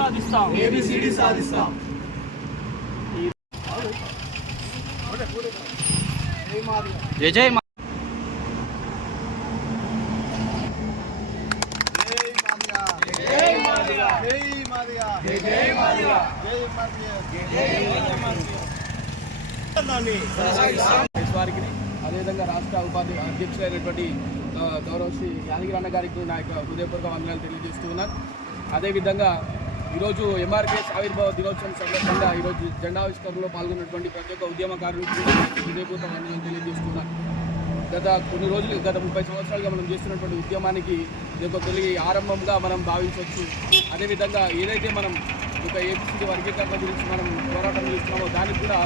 సాధిస్తాం. ఏబిసిడి సాధిస్తాం. జై జై మా- జై మాదిగా. జై మాదిగా. జై జై మాదిగా. జై మాదిగా. వారికి అదేవిధంగా రాష్ట్ర ఉపాధి అధ్యక్షులైనటువంటి గౌరవ శ్రీ యాదగిరి అన్న గారికి నా యొక్క హృదయపూర్వక వందనాలు తెలియజేస్తూ ఉన్నాను. అదేవిధంగా ఈరోజు ఎంఆర్పిఎస్ ఆవిర్భావ దినోత్సవం సందర్భంగా ఈరోజు జెండావిష్కరణలో పాల్గొన్నటువంటి ప్రతి ఒక్క ఉద్యమకారులకు హృదయపూర్వక వందనాలు తెలియజేస్తున్నాను గత కొన్ని రోజులు గత ముప్పై సంవత్సరాలుగా మనం చేస్తున్నటువంటి ఉద్యమానికి ఇది ఒక తొలి ఆరంభంగా మనం భావించవచ్చు. అదేవిధంగా ఏదైతే మనం ఒక ఏపీసీ వర్గీకరణ గురించి మనం పోరాటం చేస్తున్నామో దానికి కూడా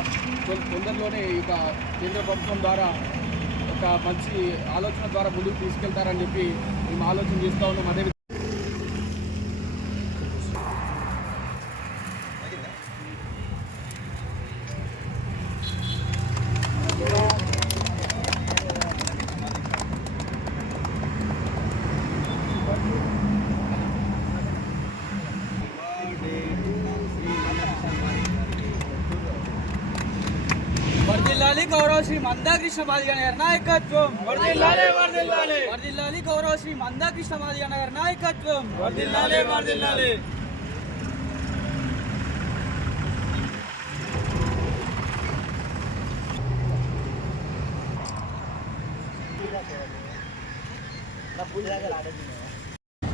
తొందరలోనే ఇక కేంద్ర ప్రభుత్వం ద్వారా ఒక మంచి ఆలోచన ద్వారా ముందుకు తీసుకెళ్తారని చెప్పి మేము ఆలోచన చేస్తూ ఉన్నాం. అదే వర్ధిల్లాలి గౌరవ శ్రీ మందాకృష్ణ మాదిగ గారి నాయకత్వం. వర్ధిల్లాలి వర్ధిల్లాలి వర్ధిల్లాలి గౌరవ శ్రీ మందాకృష్ణ మాదిగ గారి నాయకత్వం. వర్ధిల్లాలి వర్ధిల్లాలి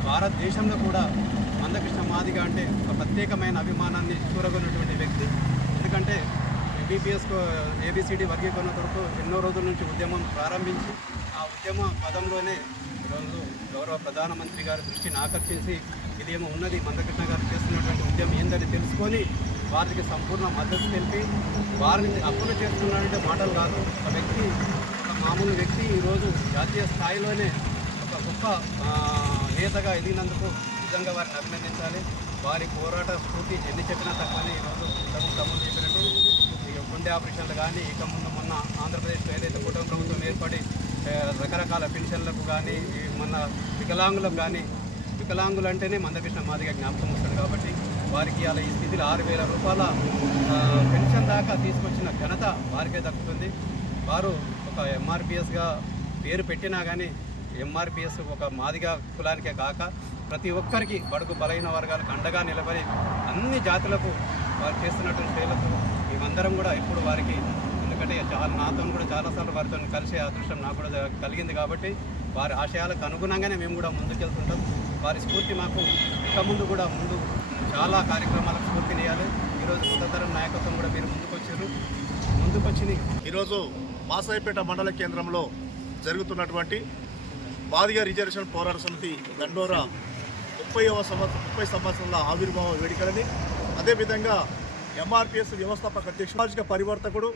భారతదేశంలో కూడా మందకృష్ణ మాదిగ అంటే ఒక ప్రత్యేకమైన అభిమానాన్ని చూరగొన్నటువంటి వ్యక్తి. ఎందుకంటే బీపీఎస్ ఏబిసిడి వర్గీకరణ కొరకు ఎన్నో రోజుల నుంచి ఉద్యమం ప్రారంభించి ఆ ఉద్యమ పదంలోనే ఈరోజు గౌరవ ప్రధానమంత్రి గారి దృష్టిని ఆకర్షించి ఇదేమో ఉన్నది మందకృష్ణ గారు చేస్తున్నటువంటి ఉద్యమం ఏందని తెలుసుకొని వారికి సంపూర్ణ మద్దతు తెలిపి వారిని అప్పులు చేస్తున్నారంటే మాటలు కాదు ఒక వ్యక్తి ఒక మామూలు వ్యక్తి ఈరోజు జాతీయ స్థాయిలోనే ఒక గొప్ప నేతగా ఎదిగినందుకు నిజంగా వారిని అభినందించాలి. వారి పోరాట స్ఫూర్తి ఎన్ని చెప్పినా తక్కువనే ఈరోజు ఇంతకు తమ్ముడు చెప్పినట్టు గుండె ఆపరేషన్లు కానీ ఇక ముందు మొన్న ఆంధ్రప్రదేశ్లో ఏదైతే కుటుంబ ప్రభుత్వం ఏర్పడి రకరకాల పెన్షన్లకు కానీ మన మొన్న వికలాంగులకు కానీ వికలాంగులు అంటేనే మందకృష్ణ మాదిగా జ్ఞాపకం వస్తుంది కాబట్టి వారికి అలా ఈ స్థితిలో ఆరు వేల రూపాయల పెన్షన్ దాకా తీసుకొచ్చిన ఘనత వారికే దక్కుతుంది. వారు ఒక ఎంఆర్పిఎస్గా పేరు పెట్టినా కానీ ఎంఆర్పిఎస్ ఒక మాదిగా కులానికే కాక ప్రతి ఒక్కరికి బడుగు బలైన వర్గాలకు అండగా నిలబడి అన్ని జాతులకు వారు చేస్తున్నటువంటి సేవలకు మేమందరం కూడా ఇప్పుడు వారికి ఎందుకంటే చాలా నాతో కూడా చాలాసార్లు వారితో కలిసే అదృష్టం నాకు కూడా కలిగింది కాబట్టి వారి ఆశయాలకు అనుగుణంగానే మేము కూడా ముందుకెళ్తుంటాం. వారి స్ఫూర్తి మాకు ఇక ముందు కూడా ముందు చాలా కార్యక్రమాలకు స్ఫూర్తినియాలి ఈరోజు కొత్త తరం నాయకత్వం కూడా మీరు ముందుకొచ్చారు. ముందుకొచ్చింది ఈరోజు మాసాయిపేట మండల కేంద్రంలో జరుగుతున్నటువంటి బాదిగ రిజర్వేషన్ పోరాట సమితి దండోరా ముప్పైవ సంవత్సరం ముప్పై సంవత్సరాల ఆవిర్భావ వేడుకలని అదేవిధంగా ఎంఆర్పిఎస్ వ్యవస్థాపక అధ్యక్షుడు సామాజిక పరివర్తకుడు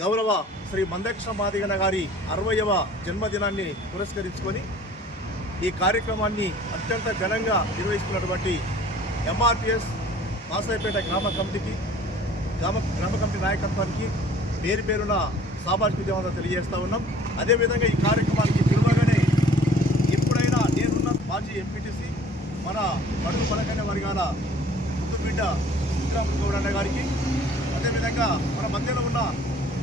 గౌరవ శ్రీ మందక్ష మాదిగన గారి అరవయవ జన్మదినాన్ని పురస్కరించుకొని ఈ కార్యక్రమాన్ని అత్యంత ఘనంగా నిర్వహిస్తున్నటువంటి ఎంఆర్పిఎస్ మాసాయిపేట గ్రామ కమిటీకి గ్రామ గ్రామ కమిటీ నాయకత్వానికి పేరు పేరున సామాజిక ఉద్యమంలో తెలియజేస్తూ ఉన్నాం. అదేవిధంగా ఈ కార్యక్రమానికి పిలువగానే ఎప్పుడైనా నేనున్న మాజీ ఎంపీటీసీ మన పడుగు బలకైన వర్గాల ముద్దుబిడ్డ విక్రమ్ గౌడన్న గారికి. అదేవిధంగా మన మధ్యలో ఉన్న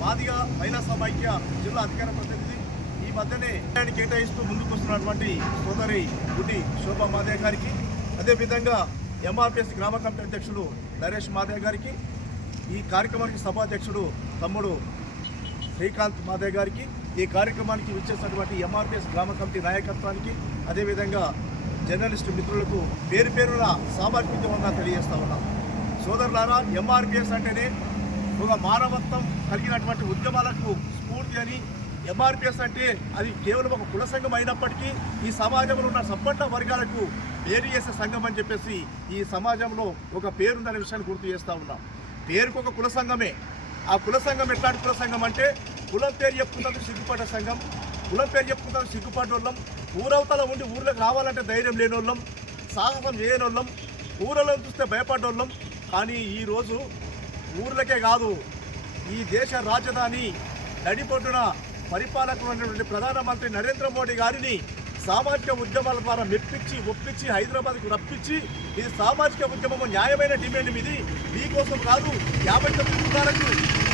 మాదిగా మహిళా సమైక్య జిల్లా అధికార ప్రతినిధి ఈ మధ్యనే ఆయన కేటాయిస్తూ ముందుకు వస్తున్నటువంటి సోదరి గుడి శోభా మాదే గారికి. అదేవిధంగా ఎంఆర్పిఎస్ గ్రామ కమిటీ అధ్యక్షుడు నరేష్ మాదే గారికి. ఈ కార్యక్రమానికి సభాధ్యక్షుడు తమ్ముడు శ్రీకాంత్ మాదే గారికి. ఈ కార్యక్రమానికి విచ్చేసినటువంటి ఎంఆర్పిఎస్ గ్రామ కమిటీ నాయకత్వానికి అదేవిధంగా జర్నలిస్టు మిత్రులకు పేరు పేరున సామర్థ్యంగా తెలియజేస్తా ఉన్నాం. సోదరులారా ఎంఆర్పిఎస్ అంటేనే ఒక మానవత్వం కలిగినటువంటి ఉద్యమాలకు స్ఫూర్తి అని. ఎంఆర్పిఎస్ అంటే అది కేవలం ఒక కుల సంఘం అయినప్పటికీ ఈ సమాజంలో ఉన్న సంపన్న వర్గాలకు పేరు చేసే సంఘం అని చెప్పేసి ఈ సమాజంలో ఒక పేరుందనే విషయాన్ని గుర్తు చేస్తూ ఉన్నాం. పేరుకు ఒక కుల సంఘమే. ఆ కుల సంఘం ఎట్లాంటి కుల సంఘం అంటే కులం పేరు చెప్పుకుంటాం సిగ్గుపడ్డ సంఘం కులం పేరు చెప్పుకుంటాం సిగ్గుపడ్డోళ్ళం ఊరవతల ఉండి ఊర్లోకి రావాలంటే ధైర్యం లేనోళ్ళం సాహసం చేయనోళ్ళం వాళ్ళం ఊరలో చూస్తే భయపడ్డోళ్ళం కానీ ఈరోజు ఊర్లకే కాదు ఈ దేశ రాజధాని నడిపొడ్డున పరిపాలకులైనటువంటి ప్రధానమంత్రి నరేంద్ర మోడీ గారిని సామాజిక ఉద్యమాల ద్వారా మెప్పించి ఒప్పించి హైదరాబాద్కు రప్పించి ఇది సామాజిక ఉద్యమం న్యాయమైన డిమాండ్ మీది. మీకోసం కాదు యాభై తొమ్మిది కులాలకు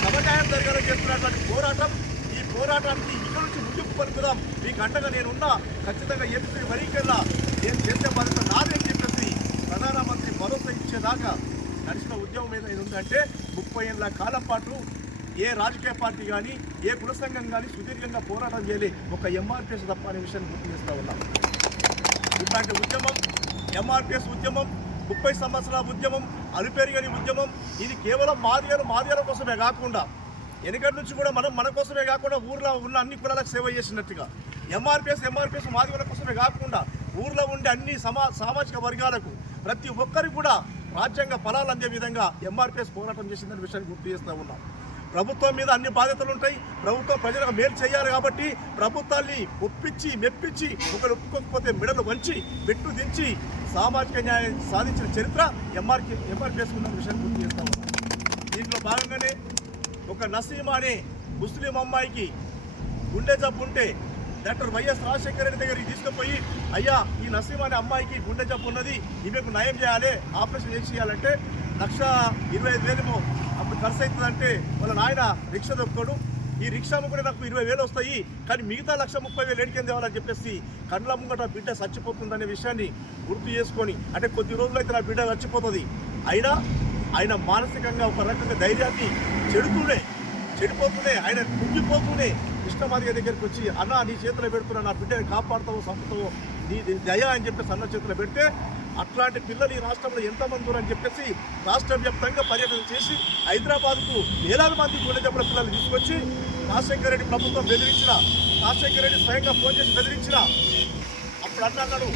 సమన్యాయం జరగాలని చేస్తున్నటువంటి పోరాటం. ఈ పోరాటానికి ఇక్కడ నుంచి ముగింపు పలుకుదాం. మీకు అండగా నేనున్నా ఖచ్చితంగా ఎంపీ వరీకల్లా. నేను చేసే బాధ్యత నాదే చెప్పేసి ప్రధానమంత్రి భరోసా ఇచ్చేదాకా నడిచిన ఉద్యమం ఏదైనా ఉందంటే ముప్పై ఏళ్ళ కాలం పాటు ఏ రాజకీయ పార్టీ కానీ ఏ కుల సంఘం కానీ సుదీర్ఘంగా పోరాటం చేయలే. ఒక ఎంఆర్పిఎస్ తప్ప అనే విషయాన్ని గుర్తు చేస్తూ ఉన్నాం. ఇట్లాంటి ఉద్యమం ఎంఆర్పిఎస్ ఉద్యమం ముప్పై సంవత్సరాల ఉద్యమం అలుపెరిగని ఉద్యమం ఇది కేవలం మాదిగలు మాదిగల కోసమే కాకుండా వెనుకటి నుంచి కూడా మనం మన కోసమే కాకుండా ఊర్లో ఉన్న అన్ని కులాలకు సేవ చేసినట్టుగా ఎంఆర్పిఎస్ ఎంఆర్పిఎస్ మాదిగల కోసమే కాకుండా ఊర్లో ఉండే అన్ని సమా సామాజిక వర్గాలకు ప్రతి ఒక్కరికి కూడా రాజ్యాంగ ఫలాలు అందే విధంగా ఎంఆర్పిఎస్ పోరాటం చేసిందనే విషయాన్ని గుర్తు చేస్తూ ఉన్నాం. ప్రభుత్వం మీద అన్ని బాధ్యతలు ఉంటాయి. ప్రభుత్వం ప్రజలకు మేలు చేయాలి కాబట్టి ప్రభుత్వాన్ని ఒప్పించి మెప్పించి ఒకరు ఒప్పుకోకపోతే మెడలు వంచి పెట్టు దించి సామాజిక న్యాయం సాధించిన చరిత్ర ఎంఆర్కి ఎంఆర్పిఎస్ ఉన్న విషయాన్ని గుర్తు చేస్తూ ఉన్నాం. దీంట్లో భాగంగానే ఒక నసీమా అనే ముస్లిం అమ్మాయికి గుండె జబ్బు ఉంటే డాక్టర్ వైఎస్ రాజశేఖర రెడ్డి దగ్గరికి తీసుకుపోయి అయ్యా ఈ నసీం అనే అమ్మాయికి గుండె జబ్బు ఉన్నది ఈమెకు నయం చేయాలి ఆపరేషన్ చేసి చేయాలంటే లక్ష ఇరవై ఐదు వేలేమో అప్పుడు ఖర్చు అవుతుందంటే వాళ్ళ నాయన రిక్షా దొక్కుతాడు. ఈ రిక్షా కూడా నాకు ఇరవై వేలు వస్తాయి కానీ మిగతా లక్ష ముప్పై వేలు ఎడికేం తేవాలని చెప్పేసి కండ్ల ముంగట బిడ్డ చచ్చిపోతుందనే విషయాన్ని గుర్తు చేసుకొని అంటే కొద్ది రోజులైతే నా బిడ్డ చచ్చిపోతుంది. అయినా ఆయన మానసికంగా ఒక రకంగా ధైర్యాన్ని చెడుతూనే చెడిపోతూనే ఆయన కుంగిపోతూనే కృష్ణమాదిగ దగ్గరికి వచ్చి అన్న నీ చేతిలో పెడుతున్నా నా బిడ్డని కాపాడుతావో సంపుతావు నీ దయ అని చెప్పేసి అన్న చేతిలో పెడితే అట్లాంటి పిల్లలు ఈ రాష్ట్రంలో ఎంతమంది అని చెప్పేసి రాష్ట్ర వ్యాప్తంగా పర్యటన చేసి హైదరాబాద్కు వేలాది మంది గుండె పిల్లలు తీసుకొచ్చి రాజశేఖర రెడ్డి ప్రభుత్వం బెదిరించిన రాజశేఖర రెడ్డి స్వయంగా ఫోన్ చేసి బెదిరించిన. అప్పుడు అన్నాడు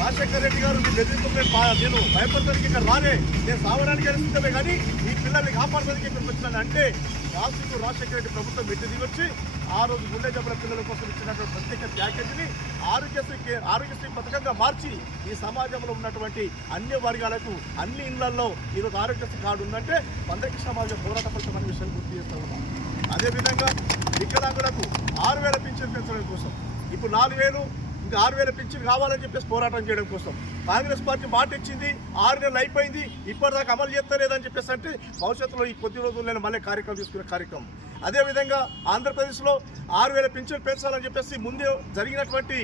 రాజశేఖర రెడ్డి గారు మీ బెదిరిస్తుంటే నేను భయపడతానికి నేను ఇక్కడ రానే నేను సావడానికి అనిపిస్తే కానీ ఈ పిల్లల్ని కాపాడడానికి ఇక్కడికి వచ్చినాను. అంటే రాష్ట్రకు రాజశేఖర రెడ్డి ప్రభుత్వం మెట్టి దిగొచ్చి ఆ రోజు గుండె జబ్బుల పిల్లల కోసం ఇచ్చినటువంటి ప్రత్యేక ప్యాకేజీని ఆరోగ్యశ్రీ కే- ఆరోగ్యశ్రీ పథకంగా మార్చి ఈ సమాజంలో ఉన్నటువంటి అన్ని వర్గాలకు అన్ని ఇళ్ళలో ఈరోజు ఆరోగ్యశ్రీ కార్డు ఉందంటే పందకి సమాజం పోరాట ఫలితం అనే విషయాన్ని గుర్తు చేస్తూ ఉన్నాం. అదేవిధంగా వికలాంగులకు ఆరు వేల పింఛన్ పెంచడం కోసం. ఇప్పుడు నాలుగు వేలు ఇంకా ఆరు వేల పింఛన్ కావాలని చెప్పేసి పోరాటం చేయడం కోసం. కాంగ్రెస్ పార్టీ మాట ఇచ్చింది ఆరు నెలలు అయిపోయింది ఇప్పటిదాకా అమలు చేస్తలేదని చెప్పేసి అంటే భవిష్యత్తులో ఈ కొద్ది రోజుల్లో మళ్ళీ కార్యక్రమం తీసుకునే కార్యక్రమం. అదేవిధంగా ఆంధ్రప్రదేశ్లో ఆరు వేల పింఛన్ పెంచాలని చెప్పేసి ముందే జరిగినటువంటి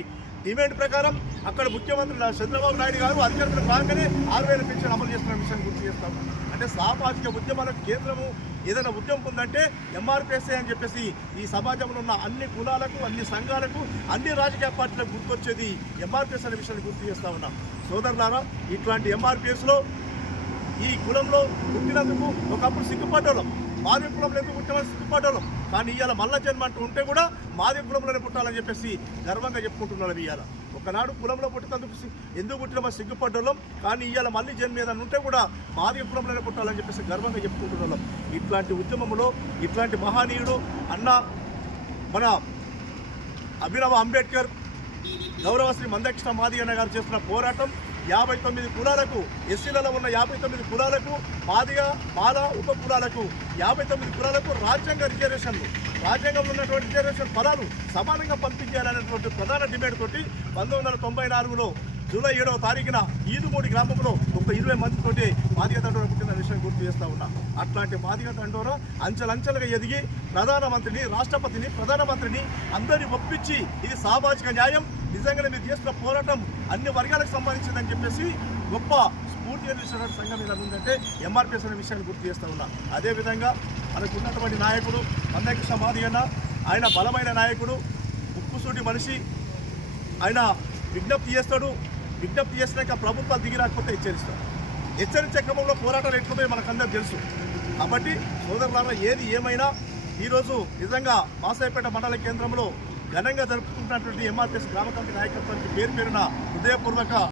డిమాండ్ ప్రకారం అక్కడ ముఖ్యమంత్రి చంద్రబాబు నాయుడు గారు అధికారులు రాగానే ఆరు వేల పింఛన్ అమలు చేస్తున్న విషయాన్ని గుర్తు చేస్తాం అంటే సామాజిక ఉద్యమాలకు కేంద్రము ఏదైనా ఉద్యమం ఉందంటే ఎంఆర్పిఎస్ఏ అని చెప్పేసి ఈ సమాజంలో ఉన్న అన్ని కులాలకు అన్ని సంఘాలకు అన్ని రాజకీయ పార్టీలకు గుర్తొచ్చేది ఎంఆర్పిఎస్ అనే విషయాన్ని గుర్తు చేస్తా ఉన్నాం. సోదరులారా ఇట్లాంటి ఎంఆర్పిఎస్లో ఈ కులంలో పుట్టినందుకు ఒకప్పుడు సిగ్గుపడ్డోళ్ళం. మాది కులంలో ఎందుకు పుట్టామని కానీ ఇవాళ మల్ల జన్మ అంటూ ఉంటే కూడా మాది కులంలోనే పుట్టాలని చెప్పేసి గర్వంగా చెప్పుకుంటున్నారు ఇవాళ. ఒకనాడు కులంలో పుట్టినందుకు ఎందుకు పుట్టినామని సిగ్గుపడ్డోళ్ళం కానీ ఇవాళ మళ్ళీ జన్మ ఏదైనా ఉంటే కూడా మాది కులంలోనే పుట్టాలని చెప్పేసి గర్వంగా చెప్పుకుంటున్నాం ఇట్లాంటి ఉద్యమంలో ఇట్లాంటి మహనీయుడు అన్న మన అభినవ అంబేద్కర్ గౌరవ శ్రీ మందకృష్ణ మాదిగన్న గారు చేస్తున్న పోరాటం యాభై తొమ్మిది కులాలకు ఎస్సీలలో ఉన్న యాభై తొమ్మిది కులాలకు మాదిగ మాల ఉప కులాలకు యాభై తొమ్మిది కులాలకు రాజ్యాంగ రిజర్వేషన్లు. రాజ్యాంగంలో ఉన్నటువంటి రిజర్వేషన్ ఫలాలు సమానంగా పంపించాలనేటువంటి ప్రధాన డిమాండ్ తోటి పంతొమ్మిది వందల తొంభై నాలుగులో జూలై ఏడవ తారీఖున ఈదుమూడి గ్రామంలో ఒక ఇరవై మందితోటి మాదిగ దండోర పుట్టిన విషయం గుర్తు చేస్తూ ఉన్నా. అట్లాంటి మాదిగ దండోర అంచెలంచెలుగా ఎదిగి ప్రధానమంత్రిని రాష్ట్రపతిని ప్రధానమంత్రిని అందరినీ ఒప్పించి ఇది సామాజిక న్యాయం. నిజంగానే మీరు చేస్తున్న పోరాటం అన్ని వర్గాలకు సంబంధించిందని చెప్పేసి గొప్ప స్ఫూర్తి అందిస్తున్న సంఘం ఇలా ఉందంటే ఎంఆర్పిఎస్ అనే విషయాన్ని గుర్తు చేస్తా ఉన్నా. అదేవిధంగా మనకు ఉన్నటువంటి నాయకుడు మందకృష్ణ మాదిగన్న ఆయన బలమైన నాయకుడు ఉప్పుసూటి మనిషి. ఆయన విజ్ఞప్తి చేస్తాడు విజ్ఞప్తి చేసినాక ప్రభుత్వాలు దిగి రాకపోతే హెచ్చరిస్తాం. హెచ్చరించే క్రమంలో పోరాటాలు ఎట్లున్నాయో మనకందరూ తెలుసు. కాబట్టి సోదరులారా ఏది ఏమైనా ఈరోజు నిజంగా మాసాయిపేట మండల కేంద్రంలో ఘనంగా జరుపుకుంటున్నటువంటి ఎంఆర్పిఎస్ గ్రామ కమిటీ నాయకత్వానికి పేరు పేరున హృదయపూర్వక